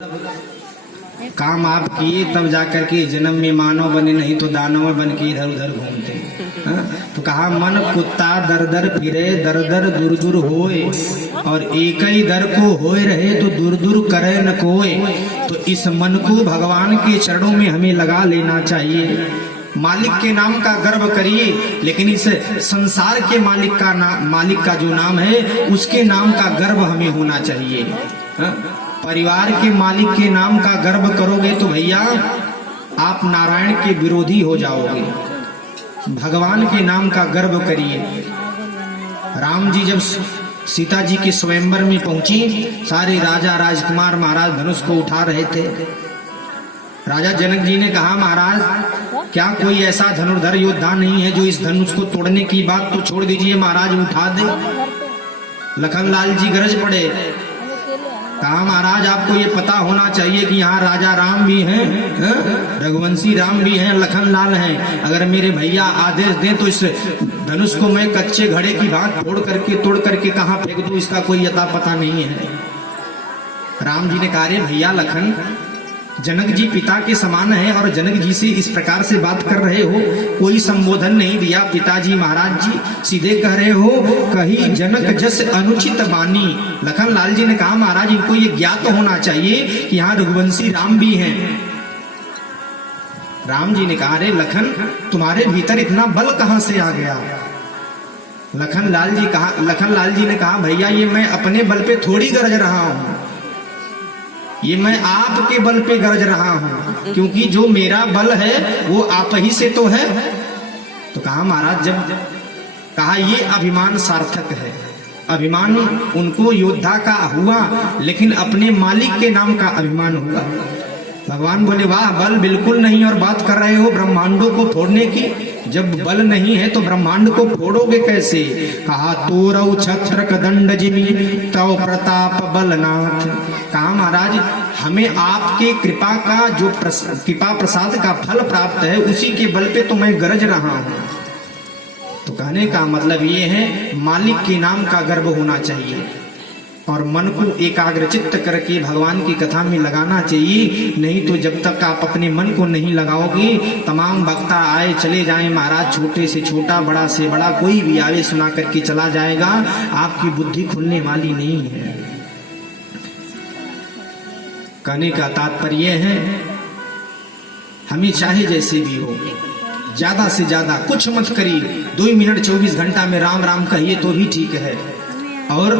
काम आप किए तब जाकर के जन्म में मानव बने, नहीं तो दानव बन के इधर उधर घूमते। तो कहा मन कुत्ता दर दर फिरे, दर दर दूर दूर होए, और एक ही दर को होए रहे तो दूर दूर करे न कोई। तो इस मन को भगवान के चरणों में हमें लगा लेना चाहिए। मालिक के नाम का गर्व करिए, लेकिन इस संसार के मालिक का जो नाम है उसके नाम का गर्व हमें होना चाहिए। परिवार के मालिक के नाम का गर्व करोगे तो भैया आप नारायण के विरोधी हो जाओगे। भगवान के नाम का गर्व करिए। राम जी जब सीता जी के स्वयंवर में पहुंची, सारे राजा राजकुमार महाराज धनुष को उठा रहे थे। राजा जनक जी ने कहा, महाराज क्या कोई ऐसा धनुर्धर योद्धा नहीं है जो इस धनुष को तोड़ने की बात तो छोड़ दीजिए, महाराज उठा दे। लखनलाल जी गरज पड़े, कहा महाराज आपको ये पता होना चाहिए कि यहाँ राजा राम भी हैं, रघुवंशी राम भी हैं, लखनलाल हैं। अगर मेरे भैया आदेश दें तो इस धनुष को मैं कच्चे घड़े की भांति तोड़ करके कहाँ फेंक दूं, इसका कोई अता पता नहीं है। राम जी ने कहा, रे भैया लखन, जनक जी पिता के समान है और जनक जी से इस प्रकार से बात कर रहे हो, कोई संबोधन नहीं दिया। पिताजी महाराज जी सीधे कह रहे हो, कही जनक जस अनुचित बानी। लखनलाल जी ने कहा, महाराज इनको ये ज्ञात होना चाहिए कि यहाँ रघुवंशी राम भी हैं। राम जी ने कहा, रे लखन तुम्हारे भीतर इतना बल कहां से आ गया। लखनलाल जी ने कहा, भैया ये मैं अपने बल पे थोड़ी गरज रहा हूं, ये मैं आपके बल पे गरज रहा हूं, क्योंकि जो मेरा बल है वो आप ही से तो है। तो कहा महाराज, जब कहा ये अभिमान सार्थक है। अभिमान उनको योद्धा का हुआ, लेकिन अपने मालिक के नाम का अभिमान हुआ। भगवान बोले, वाह बल बिल्कुल नहीं और बात कर रहे हो ब्रह्मांडों को फोड़ने की। जब बल नहीं है तो ब्रह्मांड को फोड़ोगे कैसे। कहा, तोरौ छत्र कदंड जिमि तव प्रताप बलनाथ। कहा महाराज हमें आपके कृपा का जो कृपा प्रसाद का फल प्राप्त है उसी के बल पे तो मैं गरज रहा हूं। तो कहने का मतलब ये है, मालिक के नाम का गर्व होना चाहिए और मन को एकाग्रचित्त करके भगवान की कथा में लगाना चाहिए। नहीं तो जब तक आप अपने मन को नहीं लगाओगे, तमाम वक्ता आए चले जाएं महाराज, छोटे से छोटा बड़ा से बड़ा कोई भी आवे सुना करके चला जाएगा, आपकी बुद्धि खुलने वाली नहीं है। कहने का तात्पर्य है, हमें चाहे जैसे भी हो, ज्यादा से ज्यादा कुछ मत करिए। 2 मिनट 24 घंटा में राम राम कहिए तो भी ठीक है। और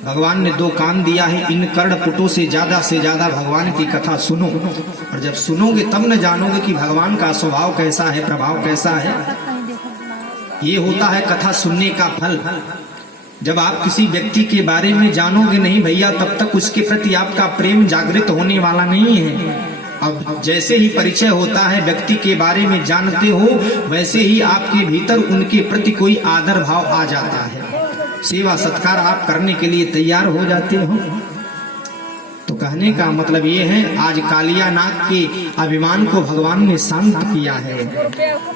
भगवान ने 2 कान दिया है, इन कर्णपुटों से ज्यादा भगवान की कथा सुनो। और जब सुनोगे तब न जानोगे कि भगवान का स्वभाव कैसा है, प्रभाव कैसा है। ये होता है कथा सुनने का फल। जब आप किसी व्यक्ति के बारे में जानोगे नहीं भैया, तब तक उसके प्रति आपका प्रेम जागृत होने वाला नहीं है। अब जैसे ही परिचय होता है, व्यक्ति के बारे में जानते हो, वैसे ही आपके भीतर उनके प्रति कोई आदर भाव आ जाता है, सेवा सत्कार आप करने के लिए तैयार हो जाते हो। तो कहने का मतलब ये है, आज कालिया नाग के अभिमान को भगवान ने शांत किया है।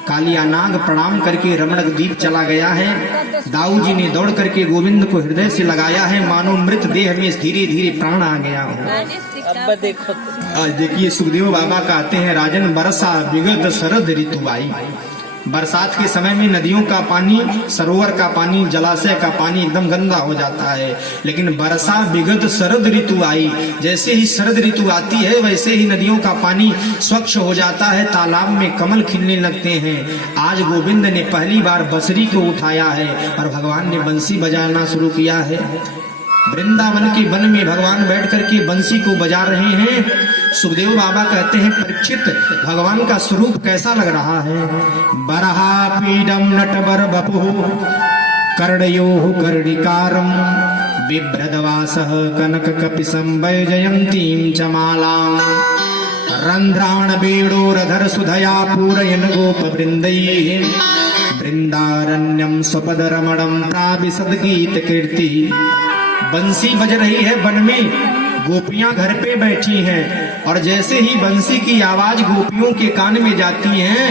कालिया नाग प्रणाम करके रमणक द्वीप चला गया है। दाऊ जी ने दौड़ करके गोविंद को हृदय से लगाया है, मानो मृत देह में धीरे धीरे प्राण आ गया हो। आज देखिए सुखदेव बाबा कहते हैं, राजन बरसा विगत शरद ऋतु आई। बरसात के समय में नदियों का पानी, सरोवर का पानी, जलाशय का पानी एकदम गंदा हो जाता है, लेकिन बरसा विगत शरद ऋतु आई। जैसे ही शरद ऋतु आती है वैसे ही नदियों का पानी स्वच्छ हो जाता है, तालाब में कमल खिलने लगते हैं। आज गोविंद ने पहली बार बंसरी को उठाया है और भगवान ने बंसी बजाना शुरू किया है। वृंदावन के वन में भगवान बैठ करके बंसी को बजा रहे हैं। सुखदेव बाबा कहते हैं, परीक्षित भगवान का स्वरूप कैसा लग रहा है। बरहा पीडम नटवर बपु कर्णयोः कर्णिकारम बिभ्रदवासः कनक कपिसं वैजयन्तीं च मालां रंध्राण बेडोरधर सुधया पूरयन् गोपवृन्दैः वृंदारण्यं स्वपदरमणं प्राविशद गीत कीर्ति। बंसी बज रही है वन में, गोपियां घर पे बैठी हैं, और जैसे ही बंसी की आवाज गोपियों के कान में जाती है,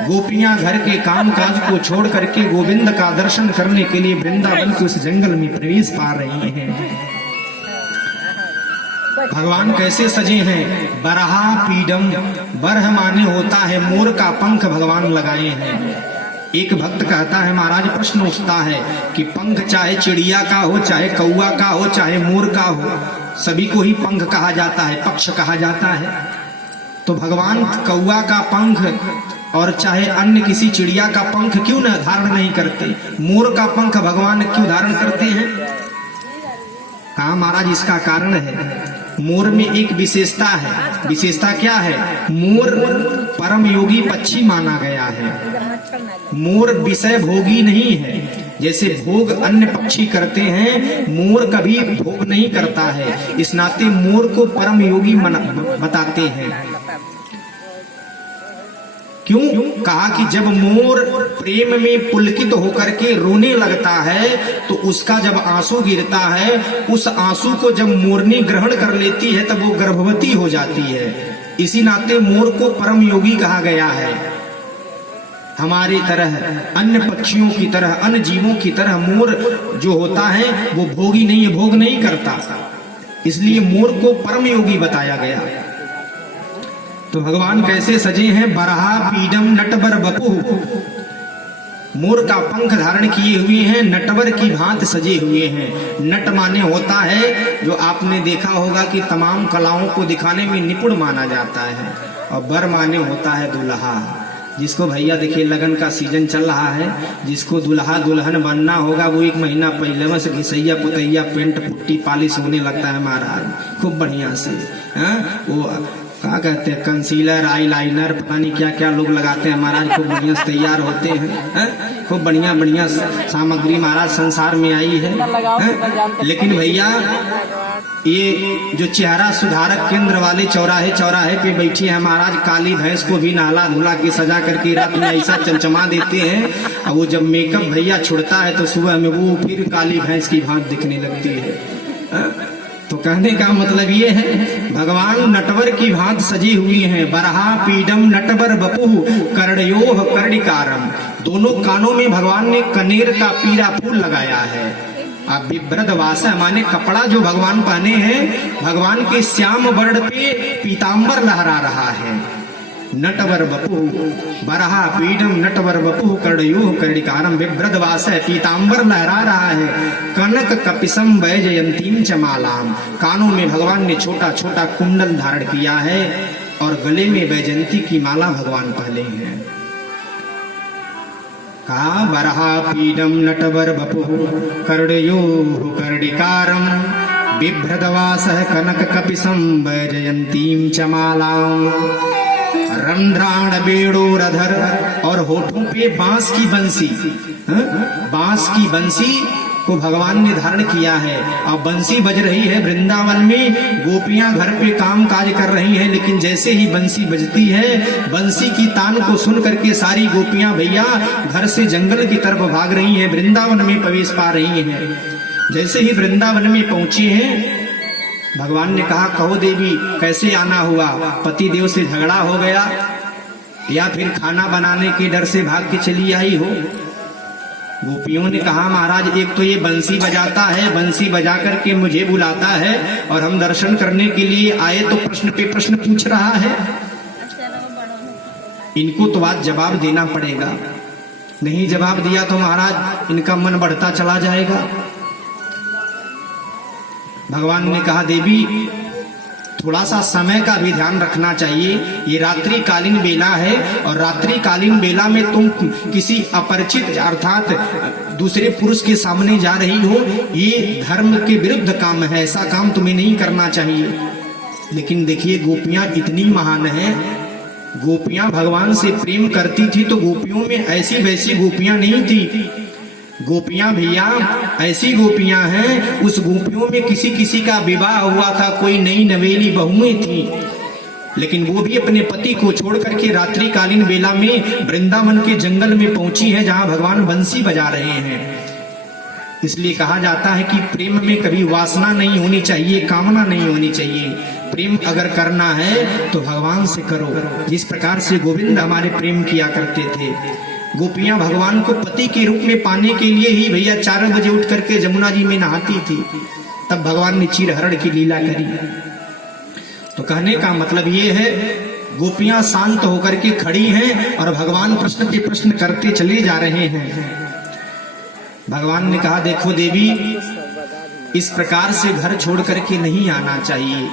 गोपियां घर के काम काज को छोड़ करके गोविंद का दर्शन करने के लिए वृंदावन के उस जंगल में प्रवेश पा रही हैं। भगवान कैसे सजे हैं? बरहा पीडम, बरह माने होता है मोर का पंख भगवान लगाए हैं। एक भक्त कहता है महाराज, प्रश्न उठता है कि पंख चाहे चिड़िया का हो, चाहे कौआ का हो, चाहे मोर का हो, सभी को ही पंख कहा जाता है, पक्ष कहा जाता है। तो भगवान कौआ का पंख और चाहे अन्य किसी चिड़िया का पंख क्यों न धारण नहीं करते? मोर का पंख भगवान क्यों धारण करते हैं? कहा महाराज इसका कारण है, मोर में एक विशेषता है। विशेषता क्या है? मोर परम योगी पक्षी माना गया है। मोर विषय भोगी नहीं है। जैसे भोग अन्य पक्षी करते हैं, मोर कभी भोग नहीं करता है। इस नाते मोर को परम योगी बताते हैं। क्यों? कहा कि जब मोर प्रेम में पुलकित होकर के रोने लगता है तो उसका जब आंसू गिरता है, उस आंसू को जब मोरनी ग्रहण कर लेती है तब वो गर्भवती हो जाती है। इसी नाते मोर को परम योगी कहा गया है। हमारी तरह, अन्य पक्षियों की तरह, अन्य जीवों की तरह मोर जो होता है वो भोगी नहीं है, भोग नहीं करता, इसलिए मोर को परम योगी बताया गया। तो भगवान कैसे सजे हैं? बरहा पीडम नटवर बपु, मोर का पंख धारण किए हुए हैं, नटवर की भांति सजे हुए हैं। नट माने होता है, जो आपने देखा होगा कि तमाम कलाओं को दिखाने में निपुण माना जाता है, और बर माने होता है दुल्हा। जिसको भैया देखिए लगन का सीजन चल रहा है, जिसको दुल्हा दुल्हन बनना होगा वो 1 महीना पहले से घिसैया पुतैया पेंट पुट्टी पालिश होने लगता है महाराज, खूब बढ़िया से। वो क्या कहते हैं, कंसीलर, आई लाइनर, पता नहीं क्या क्या लोग लगाते हैं महाराज, खूब बढ़िया से तैयार होते हैं। खूब बढ़िया बढ़िया सामग्री महाराज संसार में आई है। लेकिन भैया ये जो चेहरा सुधारक केंद्र वाले चौराहे चौराहे पे बैठी है महाराज, काली भैंस को भी नहला धुला के सजा करके रात में ऐसा चमचमा देते हैं, और वो जब मेकअप भैया छुड़ता है तो सुबह में वो फिर काली भैंस की भांति दिखने लगती है। तो कहने का मतलब ये है, भगवान नटवर की भांति सजी हुई हैं। बरहा पीडम नटवर बपुः कर्णयोः कर्णिकारम, दोनों कानों में भगवान ने कनेर का पीला फूल लगाया है। अब बिभ्रद वासा माने कपड़ा जो भगवान पहने हैं, भगवान के श्याम वर्ण पे पीतांबर लहरा रहा है। नटवर बपुः बरहा पीडम नटवर बपुः कर्णयोः कर्णिकारम, बिभ्रद वास पीतांबर लहरा रहा है। कनक कपिसम वैजयंतीम च मालाम, कानों में भगवान ने छोटा छोटा कुंडल धारण किया है और गले में वैजयंती की माला भगवान पहने हैं। कहा बरहा पीडम नटवर बपुः कर्णयोः कर्णिकारम, बिभ्रद वास कनक कपिसम वैजयंतीम च मालाम। रंध्राण बेड़ोरधर, और होठों पे बांस की बंसी, बांस की बंसी को भगवान ने धारण किया है। और बंसी बज रही है वृंदावन में, गोपियां घर पे काम काज कर रही हैं, लेकिन जैसे ही बंसी बजती है, बंसी की तान को सुन करके सारी गोपियां भैया घर से जंगल की तरफ भाग रही हैं, वृंदावन में प्रवेश पा रही हैं। जैसे ही वृंदावन में पहुंचे हैं, भगवान ने कहा कहो देवी कैसे आना हुआ? पति देव से झगड़ा हो गया या फिर खाना बनाने के डर से भाग के चली आई हो? गोपियों ने कहा महाराज एक तो ये बंसी बजाता है, बंसी बजा करके मुझे बुलाता है, और हम दर्शन करने के लिए आए तो प्रश्न पे प्रश्न पूछ रहा है। इनको तो आज जवाब देना पड़ेगा, नहीं जवाब दिया तो महाराज इनका मन बढ़ता चला जाएगा। भगवान ने कहा देवी थोड़ा सा समय का भी ध्यान रखना चाहिए, ये रात्रि कालीन बेला है, और रात्रि कालीन बेला में तुम किसी अपरिचित अर्थात दूसरे पुरुष के सामने जा रही हो, ये धर्म के विरुद्ध काम है, ऐसा काम तुम्हें नहीं करना चाहिए। लेकिन देखिए गोपियां इतनी महान हैं, गोपियां भगवान से प्रेम करती थी तो गोपियों में ऐसी वैसी गोपियां नहीं थी। गोपियां भैया ऐसी गोपियां हैं, उस गोपियों में किसी किसी का विवाह हुआ था, कोई नई नवेली बहुएं थी, लेकिन वो भी अपने पति को छोड़ करके रात्रि कालीन बेला में वृंदावन के जंगल में पहुंची है, जहां भगवान बंसी बजा रहे हैं। इसलिए कहा जाता है कि प्रेम में कभी वासना नहीं होनी चाहिए, कामना नहीं होनी चाहिए। प्रेम अगर करना है तो भगवान से करो, जिस प्रकार से गोविंद हमारे प्रेम किया करते थे। गोपियां भगवान को पति के रूप में पाने के लिए ही भैया 4 बजे उठ करके जमुना जी में नहाती थी। तब भगवान ने चीरहरण की लीला करी। तो कहने का मतलब ये है, गोपियां शांत होकर के खड़ी हैं और भगवान प्रश्न पे प्रश्न करते चले जा रहे हैं। भगवान ने कहा, देखो देवी, इस प्रकार से घर छोड़ करके नहीं आना चाहिए।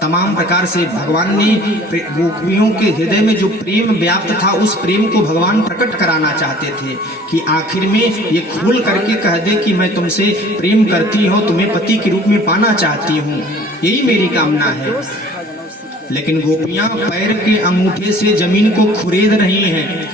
तमाम प्रकार से भगवान ने गोपियों के हृदय में जो प्रेम व्याप्त था, उस प्रेम को भगवान प्रकट कराना चाहते थे कि आखिर में ये खोल करके कह दे कि मैं तुमसे प्रेम करती हूँ, तुम्हें पति के रूप में पाना चाहती हूँ, यही मेरी कामना है। लेकिन गोपियां पैर के अंगूठे से जमीन को खुरेद रही हैं,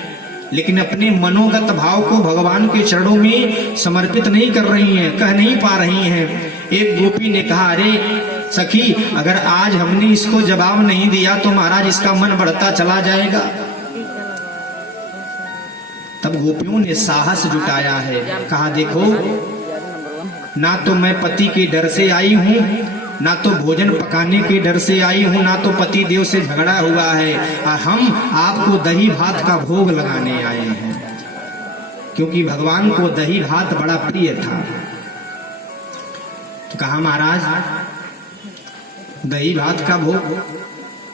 लेकिन अपने मनोगत भाव को भगवान के चरणों में समर्पित नहीं कर रही हैं, कह नहीं पा रही हैं। एक गोपी ने कहा, अरे सखी, अगर आज हमने इसको जवाब नहीं दिया तो महाराज इसका मन बढ़ता चला जाएगा। तब गोपियों ने साहस जुटाया है, कहा, देखो, ना तो मैं पति के डर से आई हूं, ना तो भोजन पकाने के डर से आई हूं, ना तो पति देव से झगड़ा हुआ है, और हम आपको दही भात का भोग लगाने आए हैं। क्योंकि भगवान को दही भात बड़ा प्रिय था। तो कहा, महाराज दही भात का भोग,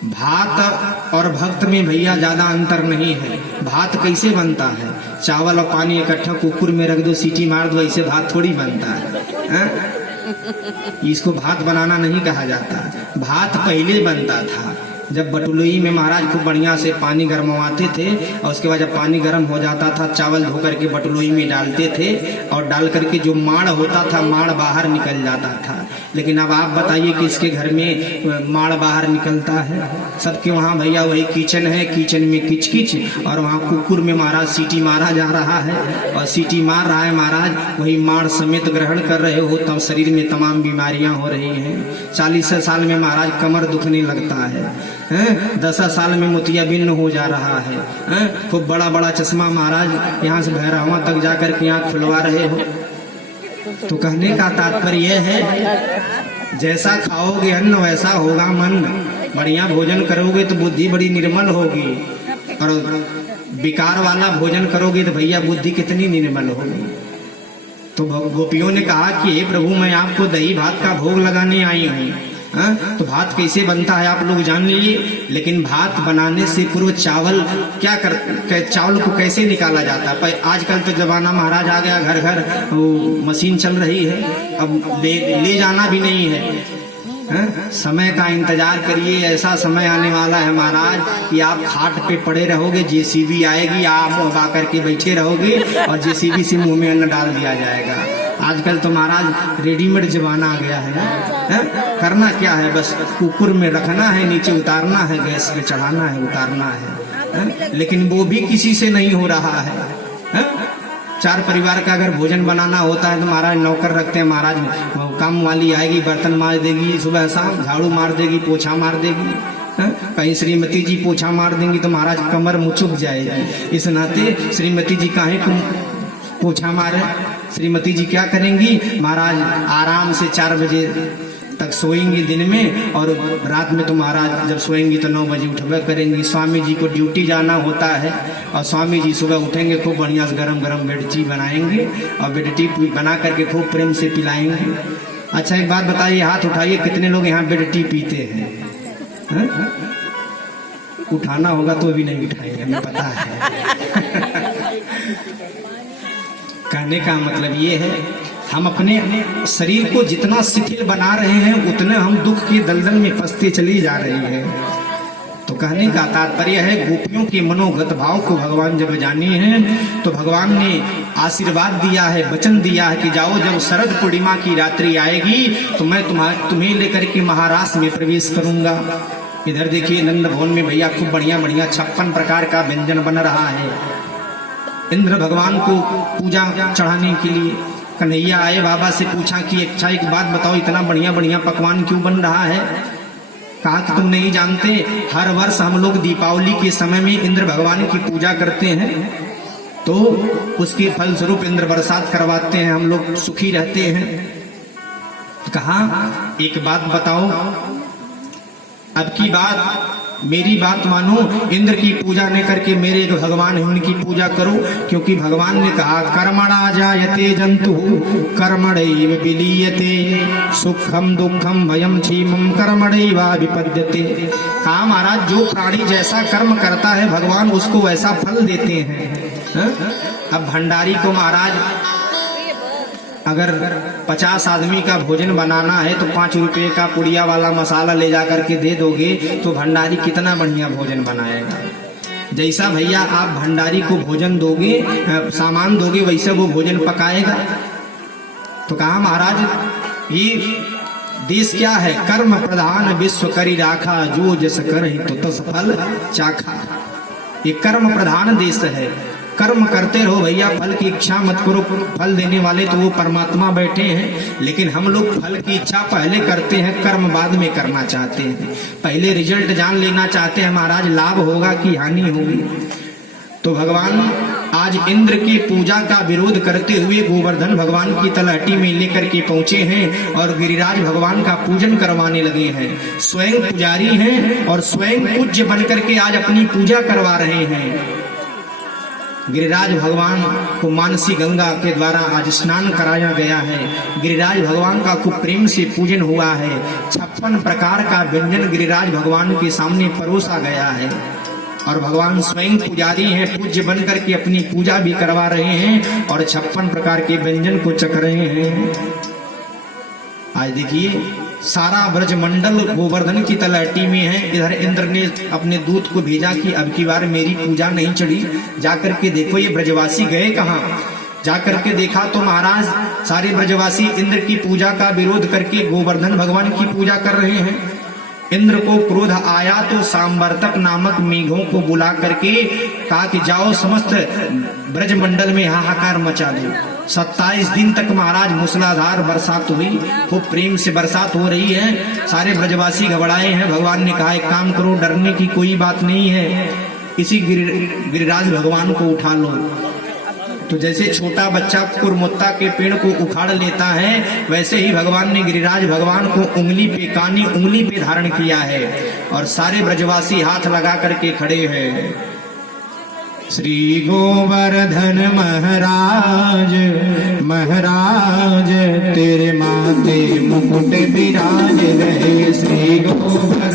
भात और भक्त में भैया ज्यादा अंतर नहीं है। भात कैसे बनता है? चावल और पानी इकट्ठा कुकर में रख दो, सीटी मार दो, ऐसे भात थोड़ी बनता है। इसको भात बनाना नहीं कहा जाता। भात पहले बनता था जब बटुलोई में महाराज खूब बढ़िया से पानी गर्मवाते थे, और उसके बाद जब पानी गर्म हो जाता था, चावल धो करके बटुलोई में डालते थे, और डाल करके जो माड़ होता था, माड़ बाहर निकल जाता था। लेकिन अब आप बताइए कि इसके घर में माड़ बाहर निकलता है? सबके वहाँ भैया वही किचन है, किचन में किचकिच, और वहाँ कुकुर में महाराज सीटी मारा जा रहा है, और सीटी मार रहा है महाराज, वही माड़ समेत ग्रहण कर रहे हो, तब शरीर में तमाम बीमारियां हो रही हैं। 40 साल में महाराज कमर दुखने लगता है, 10 साल में मोतियाबिंद हो जा रहा है, खूब बड़ा बड़ा चश्मा महाराज यहाँ से भैरवा तक जाकर के आँख खुलवा रहे हो। तो कहने का तात्पर्य यह है, जैसा खाओगे अन्न वैसा होगा मन। बढ़िया भोजन करोगे तो बुद्धि बड़ी निर्मल होगी, और बेकार वाला भोजन करोगे तो भैया बुद्धि कितनी निर्मल होगी। तो गोपियों ने कहा कि हे प्रभु, मैं आपको दही भात का भोग लगाने आई हूँ। तो भात कैसे बनता है आप लोग जान लीजिए, लेकिन भात बनाने से पूर्व चावल चावल को कैसे निकाला जाता है? आजकल तो जमाना महाराज आ गया, घर घर मशीन चल रही है, अब ले जाना भी नहीं है। समय का इंतजार करिए, ऐसा समय आने वाला है महाराज कि आप खाट पे पड़े रहोगे, जेसीबी आएगी, आप मुंह बा करके बैठे रहोगे, और जेसीबी से मुंह में अन्न डाल दिया जाएगा। आजकल तो महाराज रेडीमेड जमाना आ गया है ना। करना क्या है, बस कुकर में रखना है, नीचे उतारना है, गैस पे चढ़ाना है, उतारना है। लेकिन वो भी किसी से नहीं हो रहा है। 4 परिवार का अगर भोजन बनाना होता है तो महाराज नौकर रखते हैं, महाराज काम वाली आएगी, बर्तन मार देगी, सुबह शाम झाड़ू मार देगी, पोछा मार देगी। कहीं श्रीमती जी पोछा मार देंगी तो महाराज कमर मुचुक जाएगी। इस नाते श्रीमती जी काहे पोछा मारे? श्रीमती जी क्या करेंगी महाराज? आराम से 4 बजे तक सोएंगी दिन में, और रात में तो महाराज जब सोएंगी तो 9 बजे उठवा करेंगी। स्वामी जी को ड्यूटी जाना होता है, और स्वामी जी सुबह उठेंगे, खूब बढ़िया से गरम गरम बेड टी बनाएंगे, और बेड टी बना करके खूब प्रेम से पिलाएंगे। अच्छा एक बात बताइए, हाथ उठाइए, कितने लोग यहाँ बेड टी पीते हैं? उठाना होगा तो भी नहीं उठाएंगे, हमें पता है। कहने का मतलब ये है, हम अपने शरीर को जितना शिथिल बना रहे हैं, उतने हम दुख के दलदल में फंसते चली जा रही है। तो कहने का तात्पर्य है, गोपियों के मनोगत भाव को भगवान जब जाने हैं, तो भगवान ने आशीर्वाद दिया है, वचन दिया है कि जाओ, जब शरद पूर्णिमा की रात्रि आएगी तो मैं तुम्हें लेकर के महाराष्ट्र में प्रवेश करूंगा। इधर देखिए नंद भवन में भैया खूब बढ़िया बढ़िया 56 प्रकार का व्यंजन बन रहा है, इंद्र भगवान को पूजा चढ़ाने के लिए। कन्हैया आए, बाबा से पूछा कि अच्छा एक बात बताओ, इतना बढ़िया बढ़िया पकवान क्यों बन रहा है? कहा कि तुम नहीं जानते, हर वर्ष हम लोग दीपावली के समय में इंद्र भगवान की पूजा करते हैं, तो उसके फल स्वरूप इंद्र बरसात करवाते हैं, हम लोग सुखी रहते हैं। कहा एक बात बताओ, अब की बात मेरी बात मानो, इंद्र की पूजा न करके मेरे जो भगवान है उनकी पूजा करो, क्योंकि भगवान ने कहा कर्मणा जायते जंतु कर्मणैव विलीयते सुखम दुखम भयम क्षीमम कर्मणैवा विपद्यते। कहा महाराज जो प्राणी जैसा कर्म करता है भगवान उसको वैसा फल देते हैं। अब भंडारी को महाराज अगर 50 आदमी का भोजन बनाना है तो 5 रुपए का पुड़िया वाला मसाला ले जा करके दे दोगे तो भंडारी कितना बढ़िया भोजन बनाएगा। जैसा भैया आप भंडारी को भोजन दोगे, सामान दोगे, वैसे वो भोजन पकाएगा। तो कहा महाराज ये देश क्या है, कर्म प्रधान विश्व करी राखा, जो जस कर तो तस फल चाखा। ये कर्म प्रधान देश है, कर्म करते रहो भैया, फल की इच्छा मत करो। फल देने वाले तो वो परमात्मा बैठे हैं, लेकिन हम लोग फल की इच्छा पहले करते हैं, कर्म बाद में करना चाहते हैं। पहले रिजल्ट जान लेना चाहते हैं महाराज, लाभ होगा कि हानि होगी। तो भगवान आज इंद्र की पूजा का विरोध करते हुए गोवर्धन भगवान की तलहटी में लेकर के पहुंचे हैं और गिरिराज भगवान का पूजन करवाने लगे हैं। स्वयं पुजारी हैं और स्वयं पूज्य बनकर के आज अपनी पूजा करवा रहे हैं। गिरिराज भगवान को मानसी गंगा के द्वारा आज स्नान कराया गया है। गिरिराज भगवान का खूब प्रेम से पूजन हुआ है। 56 प्रकार का व्यंजन गिरिराज भगवान के सामने परोसा गया है और भगवान स्वयं पुजारी हैं, पूज्य बनकर के अपनी पूजा भी करवा रहे हैं और 56 प्रकार के व्यंजन को चख रहे हैं। आज देखिए सारा ब्रजमंडल गोवर्धन की तलहटी में है। इधर इंद्र ने अपने दूत को भेजा कि अब की बार मेरी पूजा नहीं चढ़ी, जाकर के देखो ये ब्रजवासी गए कहाँ। जाकर के देखा तो महाराज सारे ब्रजवासी इंद्र की पूजा का विरोध करके गोवर्धन भगवान की पूजा कर रहे हैं। इंद्र को क्रोध आया तो सांवर्तक नामक मेघों को बुला करके कहा कि जाओ समस्त ब्रजमंडल में हाहाकार मचा दो। 27 दिन तक महाराज मूसलाधार बरसात हुई, खूब प्रेम से बरसात हो रही है। सारे ब्रजवासी घबराए हैं। भगवान ने कहा एक काम करो, डरने की कोई बात नहीं है, इसी गिरिराज भगवान को उठा लो। तो जैसे छोटा बच्चा कुरमुत्ता के पेड़ को उखाड़ लेता है, वैसे ही भगवान ने गिरिराज भगवान को उंगली पे, कानी उंगली पे धारण किया है और सारे ब्रजवासी हाथ लगा करके खड़े हैं। श्री गोवर्धन महाराज महाराज तेरे माथे मुकुट विराज रहे। श्री गोवर्धन